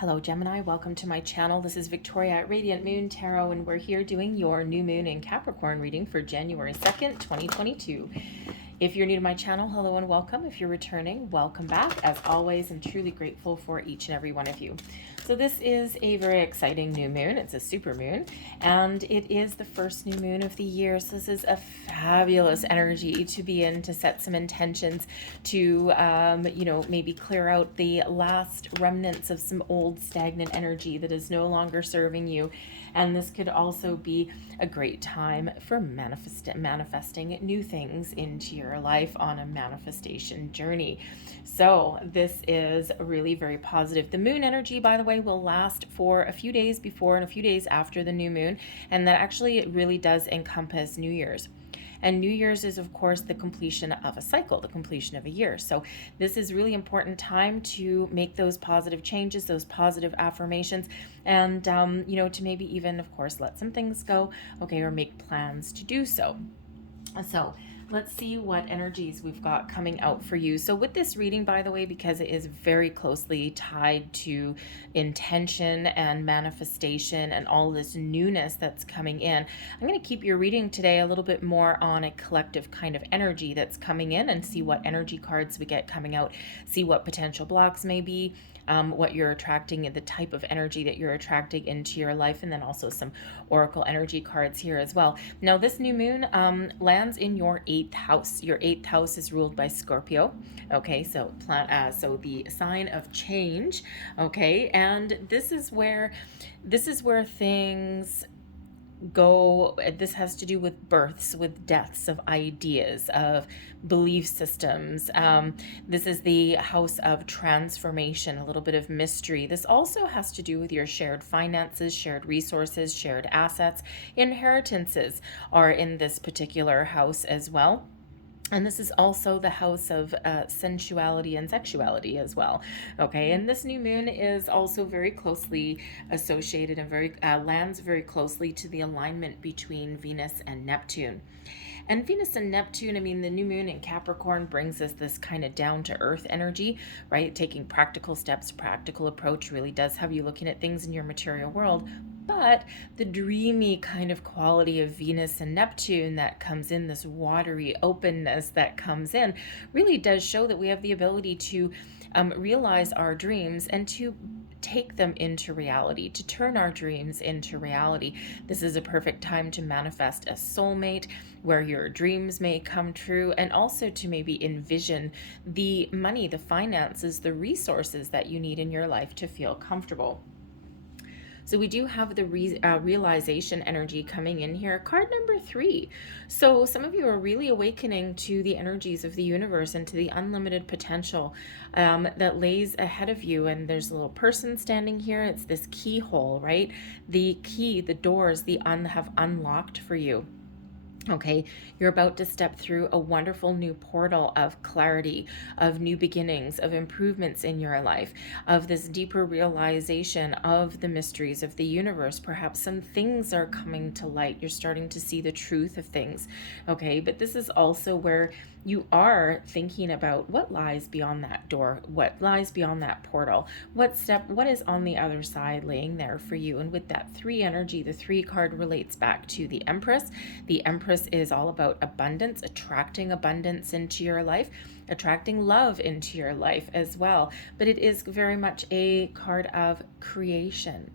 Hello Gemini, welcome to my channel. This is Victoria at Radiant Moon Tarot, and we're here doing your new moon in Capricorn reading for January 2nd, 2022. If you're new to my channel, hello and welcome. If you're returning, welcome back. As always, I'm truly grateful for each and every one of you. So this is a very exciting new moon. It's a super moon, and it is the first new moon of the year. So this is a fabulous energy to be in, to set some intentions, to, maybe clear out the last remnants of some old stagnant energy that is no longer serving you. And this could also be a great time for manifesting new things into your life on a manifestation journey. So this is really very positive. The moon energy, by the way, will last for a few days before and a few days after the new moon. And that actually it really does encompass New Year's. And New Year's is, of course, the completion of a cycle, the completion of a year. So this is really important time to make those positive changes, those positive affirmations, and, to maybe even, of course, let some things go, okay, or make plans to do so. So let's see what energies we've got coming out for you. So with this reading, by the way, because it is very closely tied to intention and manifestation and all this newness that's coming in, I'm going to keep your reading today a little bit more on a collective kind of energy that's coming in, and see what energy cards we get coming out, see what potential blocks may be, what you're attracting, the type of energy that you're attracting into your life, and then also some oracle energy cards here as well. Now this new moon lands in your 8th house. Your 8th house is ruled by Scorpio. Okay, so so the sign of change. Okay, and this is where things go. This has to do with births, with deaths of ideas, of belief systems. This is the house of transformation, a little bit of mystery. This also has to do with your shared finances, shared resources, shared assets. Inheritances are in this particular house as well. And this is also the house of sensuality and sexuality as well. Okay, and this new moon is also very closely associated and lands very closely to the alignment between Venus and Neptune. And Venus and Neptune, I mean, the new moon in Capricorn brings us this kind of down-to-earth energy, right? Taking practical steps, practical approach really does have you looking at things in your material world. But the dreamy kind of quality of Venus and Neptune that comes in, this watery openness that comes in, really does show that we have the ability to realize our dreams and to take them into reality, to turn our dreams into reality. This is a perfect time to manifest a soulmate where your dreams may come true, and also to maybe envision the money, the finances, the resources that you need in your life to feel comfortable. So we do have the realization energy coming in here, card number 3. So some of you are really awakening to the energies of the universe and to the unlimited potential that lays ahead of you. And there's a little person standing here. It's this keyhole, right? The key, the doors, have unlocked for you. Okay, you're about to step through a wonderful new portal of clarity, of new beginnings, of improvements in your life, of this deeper realization of the mysteries of the universe. Perhaps some things are coming to light. You're starting to see the truth of things. Okay, but this is also where you are thinking about what lies beyond that door, what lies beyond that portal, what is on the other side laying there for you. And with that 3 energy, the 3 card relates back to the Empress. The Empress is all about abundance, attracting abundance into your life, attracting love into your life as well. But it is very much a card of creation.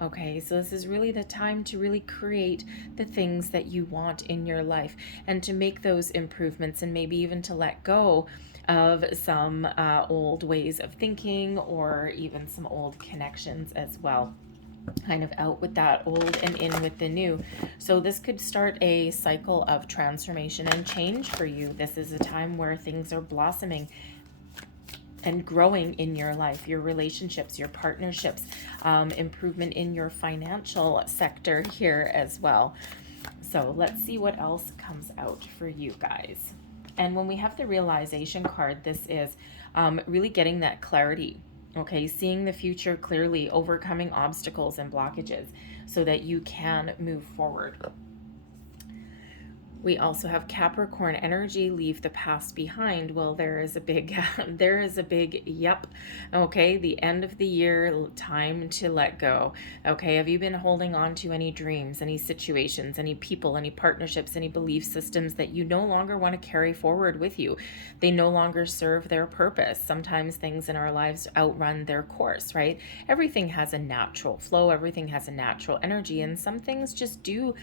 Okay, so this is really the time to really create the things that you want in your life, and to make those improvements, and maybe even to let go of some old ways of thinking, or even some old connections as well. Kind of out with that old and in with the new. So this could start a cycle of transformation and change for you. This is a time where things are blossoming and growing in your life, your relationships, your partnerships, improvement in your financial sector here as well. So let's see what else comes out for you guys. And when we have the realization card, this is really getting that clarity. Okay, seeing the future clearly, overcoming obstacles and blockages so that you can move forward. We also have Capricorn energy, leave the past behind. Well, there is a big, there is a big, yep. Okay, the end of the year, time to let go. Okay, have you been holding on to any dreams, any situations, any people, any partnerships, any belief systems that you no longer want to carry forward with you? They no longer serve their purpose. Sometimes things in our lives outrun their course, right? Everything has a natural flow, everything has a natural energy, and some things just do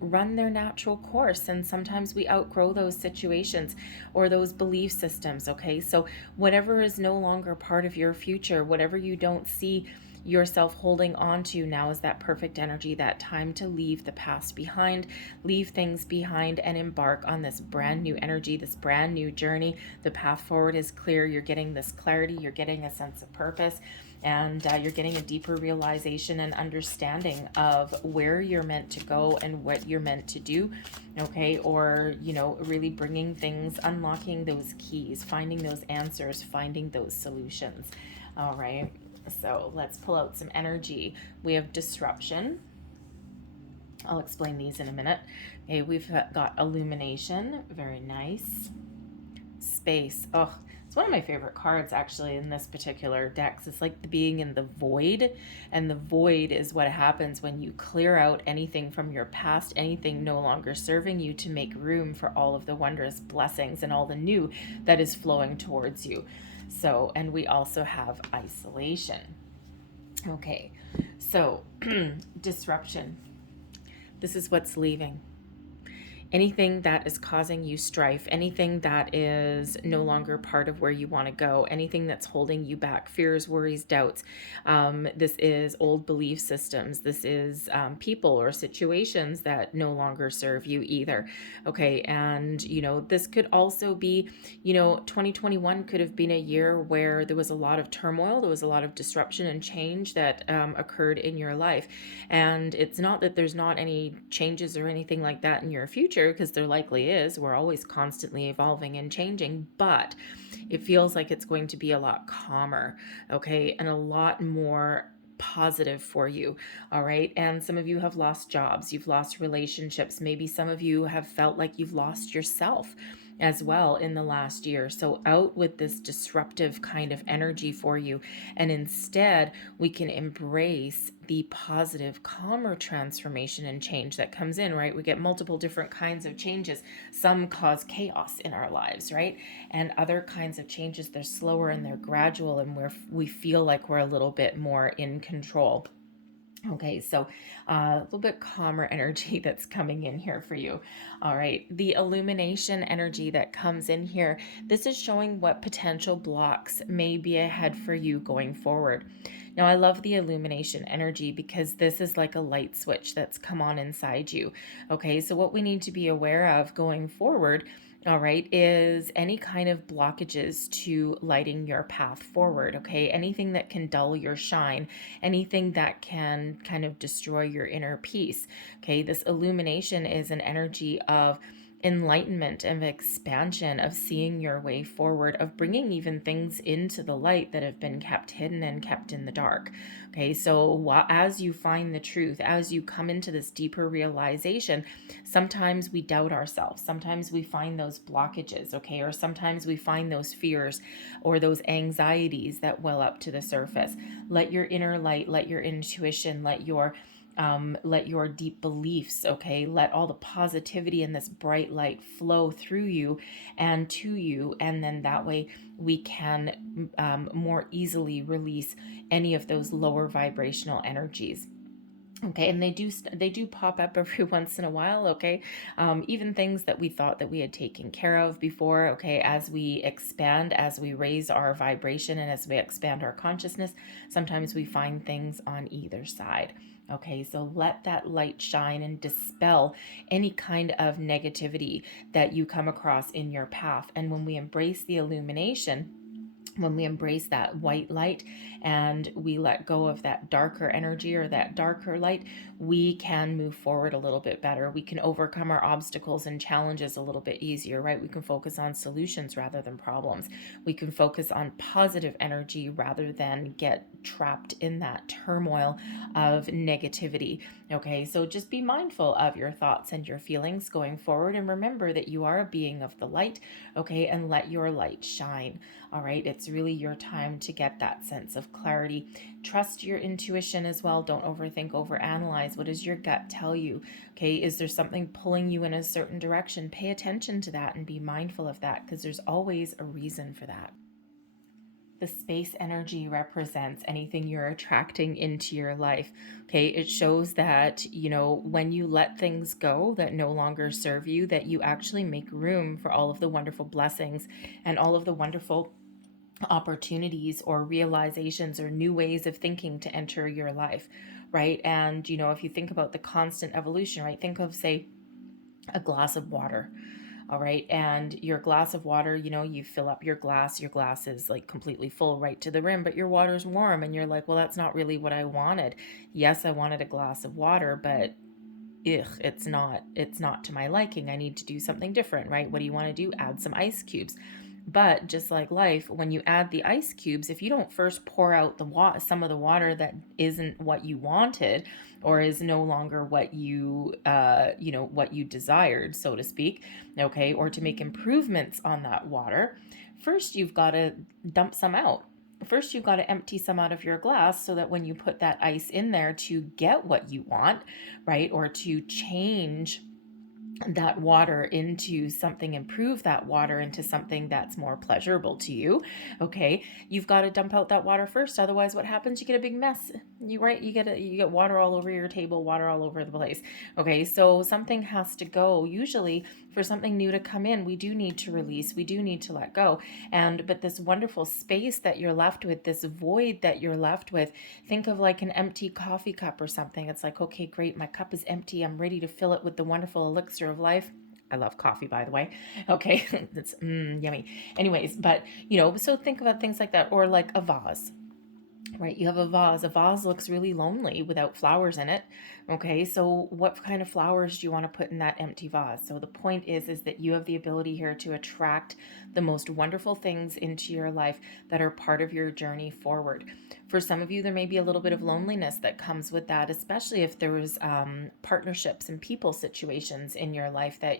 run their natural course, and sometimes we outgrow those situations or those belief systems. Okay, so whatever is no longer part of your future, whatever you don't see yourself holding on to, now is that perfect energy, that time to leave the past behind, leave things behind, and embark on this brand new energy, this brand new journey. The path forward is clear. You're getting this clarity, you're getting a sense of purpose, and you're getting a deeper realization and understanding of where you're meant to go and what you're meant to do. Okay, or really bringing things, unlocking those keys, finding those answers, finding those solutions. All right, so let's pull out some energy. We have disruption. I'll explain these in a minute. Okay, we've got illumination, very nice. Space. Oh, it's one of my favorite cards actually in this particular deck. It's like the being in the void, and the void is what happens when you clear out anything from your past, anything no longer serving you, to make room for all of the wondrous blessings and all the new that is flowing towards you. So, and we also have isolation. Okay, so disruption. This is what's leaving. Anything that is causing you strife, anything that is no longer part of where you want to go, anything that's holding you back, fears, worries, doubts. This is old belief systems. This is people or situations that no longer serve you either. Okay, and this could also be, 2021 could have been a year where there was a lot of turmoil, there was a lot of disruption and change that occurred in your life. And it's not that there's not any changes or anything like that in your future, because there likely is. We're always constantly evolving and changing, but it feels like it's going to be a lot calmer, okay, and a lot more positive for you. All right, and some of you have lost jobs, you've lost relationships, maybe some of you have felt like you've lost yourself as well in the last year. So out with this disruptive kind of energy for you, and instead we can embrace the positive, calmer transformation and change that comes in, right? We get multiple different kinds of changes. Some cause chaos in our lives, right? And other kinds of changes, they're slower and they're gradual, and we feel like we're a little bit more in control. Okay, so a little bit calmer energy that's coming in here for you. All right, the illumination energy that comes in here, this is showing what potential blocks may be ahead for you going forward. Now, I love the illumination energy because this is like a light switch that's come on inside you. Okay, so what we need to be aware of going forward, all right, is any kind of blockages to lighting your path forward. Okay, anything that can dull your shine, anything that can kind of destroy your inner peace. Okay, this illumination is an energy of enlightenment, of expansion, of seeing your way forward, of bringing even things into the light that have been kept hidden and kept in the dark. Okay, so as you find the truth, as you come into this deeper realization, sometimes we doubt ourselves, sometimes we find those blockages, okay, or sometimes we find those fears or those anxieties that well up to the surface. Let your inner light, let your intuition, let your deep beliefs, okay, let all the positivity and this bright light flow through you and to you, and then that way we can more easily release any of those lower vibrational energies. Okay, and they do pop up every once in a while. Okay, even things that we thought that we had taken care of before. Okay, as we expand, as we raise our vibration, and as we expand our consciousness, sometimes we find things on either side. Okay, so let that light shine and dispel any kind of negativity that you come across in your path. And when we embrace the illumination, when we embrace that white light and we let go of that darker energy or that darker light, we can move forward a little bit better. We can overcome our obstacles and challenges a little bit easier, right? We can focus on solutions rather than problems. We can focus on positive energy rather than get trapped in that turmoil of negativity. Okay, so just be mindful of your thoughts and your feelings going forward, and remember that you are a being of the light, okay, and let your light shine. All right, it's really your time to get that sense of clarity. Trust your intuition as well. Don't overthink, overanalyze. What does your gut tell you? Okay, is there something pulling you in a certain direction? Pay attention to that and be mindful of that, because there's always a reason for that. The space energy represents anything you're attracting into your life. Okay, it shows that, when you let things go that no longer serve you, that you actually make room for all of the wonderful blessings and all of the wonderful opportunities or realizations or new ways of thinking to enter your life, right? And, if you think about the constant evolution, right? Think of, say, a glass of water. All right. And your glass of water, you fill up your glass is like completely full right to the rim, but your water's warm and you're like, well, that's not really what I wanted. Yes, I wanted a glass of water, but it's not to my liking. I need to do something different, right? What do you want to do? Add some ice cubes. But just like life, when you add the ice cubes, if you don't first pour out some of the water that isn't what you wanted, or is no longer what you what you desired, so to speak, okay, or to make improvements on that water, first you've got to dump some out. First, you've got to empty some out of your glass so that when you put that ice in there to get what you want, right, or to change that water into something, improve that water into something that's more pleasurable to you, okay, you've got to dump out that water first. Otherwise, what happens? You get a big mess. You get water all over your table, water all over the place. Okay, so something has to go. Usually, for something new to come in, we do need to release, we do need to let go. But this wonderful space that you're left with, this void that you're left with, think of like an empty coffee cup or something. It's like, okay, great, my cup is empty, I'm ready to fill it with the wonderful elixir of life. I love coffee, by the way. Okay, that's yummy. Anyways, but so think about things like that, or like a vase. Right, you have a vase. A vase looks really lonely without flowers in it. Okay, so what kind of flowers do you want to put in that empty vase? So the point is that you have the ability here to attract the most wonderful things into your life that are part of your journey forward. For some of you, there may be a little bit of loneliness that comes with that, especially if there was partnerships and people situations in your life that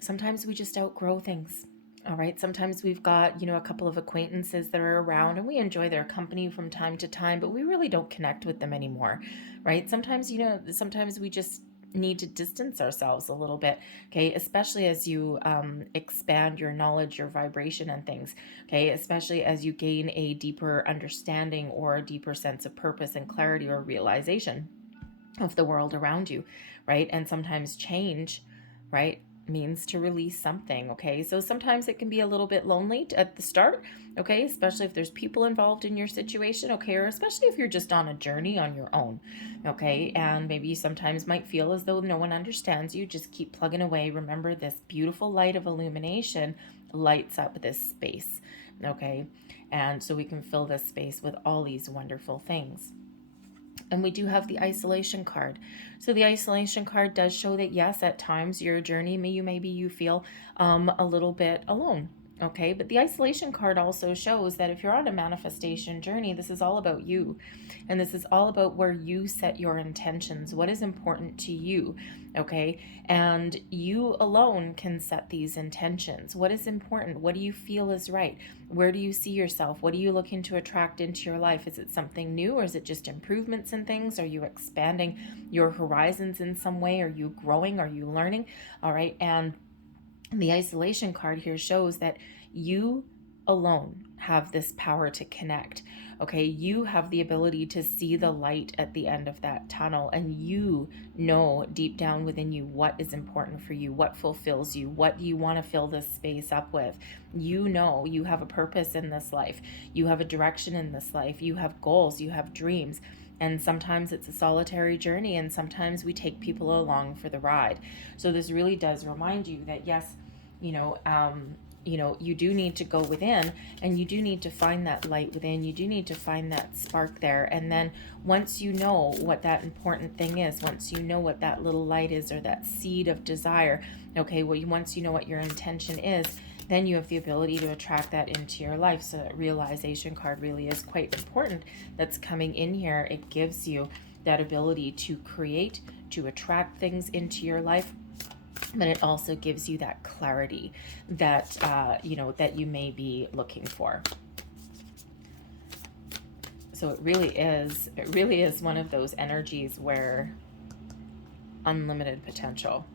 sometimes we just outgrow things. All right. Sometimes we've got, a couple of acquaintances that are around and we enjoy their company from time to time, but we really don't connect with them anymore. Right. Sometimes, sometimes we just need to distance ourselves a little bit. Okay. Especially as you expand your knowledge, your vibration and things. Okay. Especially as you gain a deeper understanding or a deeper sense of purpose and clarity or realization of the world around you. Right. And sometimes change, right, means to release something. Okay, so sometimes it can be a little bit lonely at the start. Okay, especially if there's people involved in your situation. Okay, or especially if you're just on a journey on your own. Okay, and maybe you sometimes might feel as though no one understands you. Just keep plugging away. Remember, this beautiful light of illumination lights up this space. Okay, and so we can fill this space with all these wonderful things. And we do have the isolation card. So the isolation card does show that, yes, at times your journey, maybe you feel a little bit alone. Okay, but the isolation card also shows that if you're on a manifestation journey, this is all about you. And this is all about where you set your intentions, what is important to you. Okay, and you alone can set these intentions. What is important? What do you feel is right? Where do you see yourself? What are you looking to attract into your life? Is it something new, or is it just improvements in things? Are you expanding your horizons in some way? Are you growing? Are you learning? All right, and the isolation card here shows that you alone have this power to connect. Okay, you have the ability to see the light at the end of that tunnel, and you know deep down within you what is important for you, what fulfills you, what you want to fill this space up with. You know you have a purpose in this life, you have a direction in this life, you have goals, you have dreams. And sometimes it's a solitary journey, and sometimes we take people along for the ride. So this really does remind you that, yes, you know, you do need to go within, and you do need to find that light within. You do need to find that spark there. And then once you know what that important thing is, once you know what that little light is, or that seed of desire, okay, well, once you know what your intention is, then you have the ability to attract that into your life. So that realization card really is quite important that's coming in here. It gives you that ability to create, to attract things into your life, but it also gives you that clarity that you know, that you may be looking for. So it really is one of those energies where unlimited potential.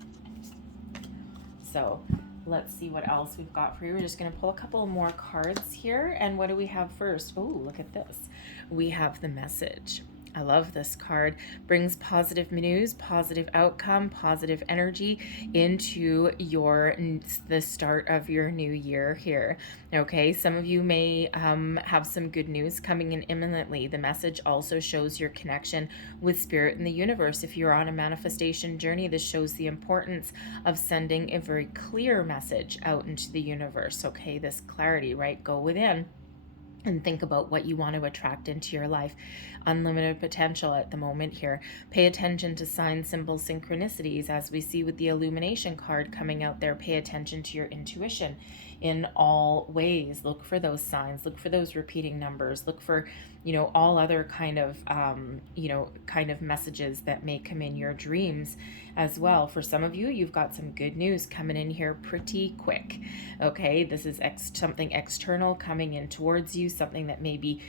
So let's see what else we've got for you. We're just going to pull a couple more cards here. And what do we have first? Oh, look at this. We have the message. I love this card. Brings positive news, positive outcome, positive energy into the start of your new year here. Okay, some of you may have some good news coming in imminently. The message also shows your connection with spirit and the universe. If you're on a manifestation journey, this shows the importance of sending a very clear message out into the universe. Okay, this clarity, right? Go within and think about what you want to attract into your life. Unlimited potential at the moment here. Pay attention to signs, symbols, synchronicities, as we see with the illumination card coming out there. Pay attention to your intuition in all ways. Look for those signs, look for those repeating numbers, look for, you know, all other kind of messages that may come in your dreams as well. For some of you, you've got some good news coming in here pretty quick. Okay, this is something external coming in towards you, something that maybe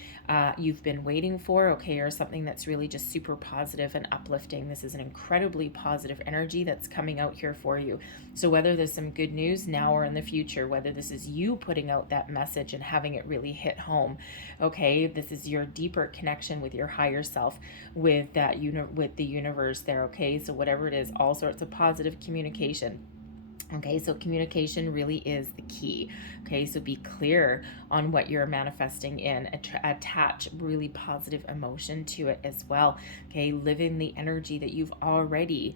you've been waiting for, okay, or something that's really just super positive and uplifting. This is an incredibly positive energy that's coming out here for you. So whether there's some good news now or in the future, whether this is you putting out that message and having it really hit home, okay, this is your deeper connection with your higher self, with that with the universe there, okay? So whatever it is, all sorts of positive communication. Okay, so communication really is the key. Okay, so be clear on what you're manifesting in. Attach really positive emotion to it as well. Okay, live in the energy that you've already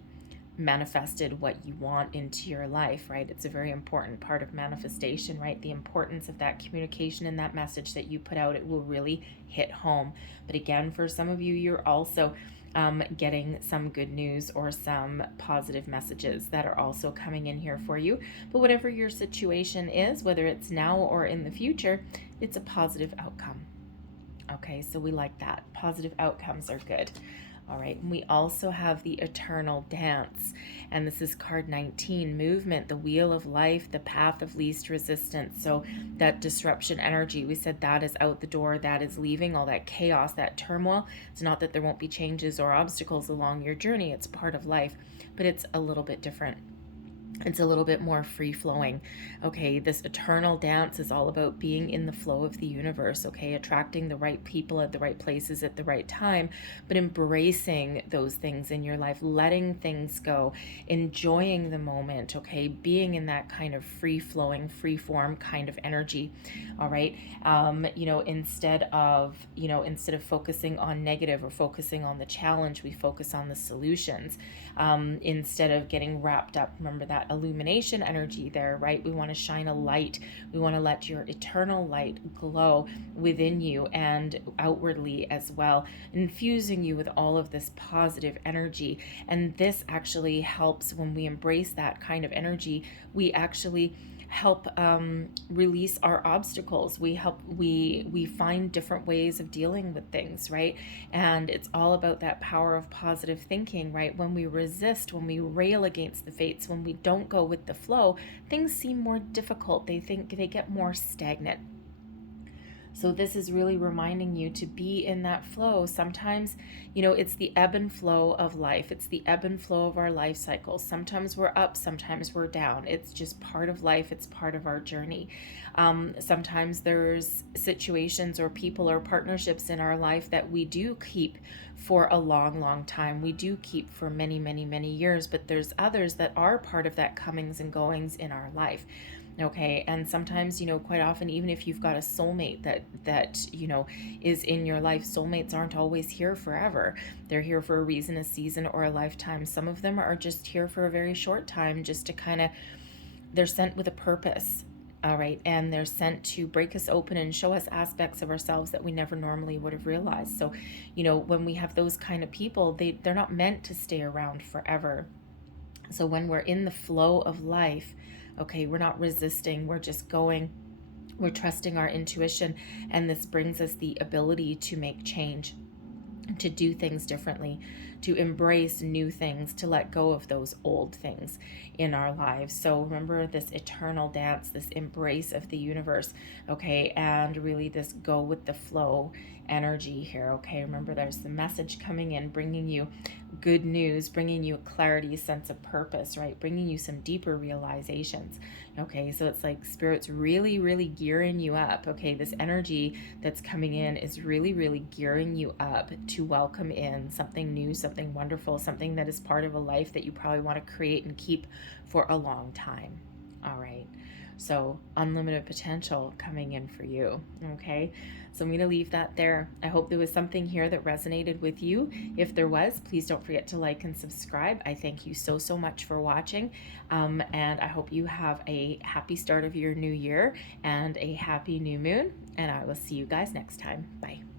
manifested what you want into your life, right? It's a very important part of manifestation, right? The importance of that communication and that message that you put out, it will really hit home. But again, for some of you, you're also getting some good news or some positive messages that are also coming in here for you. But whatever your situation is, whether it's now or in the future, it's a positive outcome. Okay, so we like that. Positive outcomes are good. All right, and we also have the eternal dance, and this is card 19, movement, the wheel of life, the path of least resistance. So that disruption energy, we said that is out the door, that is leaving, all that chaos, that turmoil. It's not that there won't be changes or obstacles along your journey, it's part of life, but it's a little bit different. It's a little bit more free-flowing. Okay, this eternal dance is all about being in the flow of the universe, okay, attracting the right people at the right places at the right time, but embracing those things in your life, letting things go, enjoying the moment, okay, being in that kind of free-flowing, free-form kind of energy. All right, instead of focusing on negative or focusing on the challenge, we focus on the solutions. Instead of getting wrapped up, remember that illumination energy there, right? We want to shine a light. We want to let your eternal light glow within you and outwardly as well, infusing you with all of this positive energy. And this actually helps when we embrace that kind of energy. We actually help release our obstacles. We find different ways of dealing with things, right? And it's all about that power of positive thinking, right? When we resist, when we rail against the fates, when we don't go with the flow, things seem more difficult. They get more stagnant. So this is really reminding you to be in that flow. Sometimes, it's the ebb and flow of life. It's the ebb and flow of our life cycle. Sometimes we're up, sometimes we're down. It's just part of life. It's part of our journey. Sometimes there's situations or people or partnerships in our life that we do keep for a long, long time. We do keep for many, many, many years, but there's others that are part of that comings and goings in our life. Okay, and sometimes, quite often, even if you've got a soulmate that is in your life, soulmates aren't always here forever. They're here for a reason, a season, or a lifetime. Some of them are just here for a very short time, just to they're sent with a purpose. All right, and they're sent to break us open and show us aspects of ourselves that we never normally would have realized. So, you know, when we have those kind of people, they're not meant to stay around forever. So when we're in the flow of life, okay, we're not resisting, we're just going, we're trusting our intuition, and this brings us the ability to make change, to do things differently, to embrace new things, to let go of those old things in our lives. So remember this eternal dance, this embrace of the universe, okay, and really this go with the flow energy here, okay? Remember, there's the message coming in, bringing you good news, bringing you clarity, sense of purpose, right? Bringing you some deeper realizations, okay? So it's like Spirit's really, really gearing you up, okay? This energy that's coming in is really, really gearing you up to welcome in something new, something wonderful, something that is part of a life that you probably want to create and keep for a long time. All right. So unlimited potential coming in for you. Okay. So I'm going to leave that there. I hope there was something here that resonated with you. If there was, please don't forget to like and subscribe. I thank you so, so much for watching. And I hope you have a happy start of your new year and a happy new moon. And I will see you guys next time. Bye.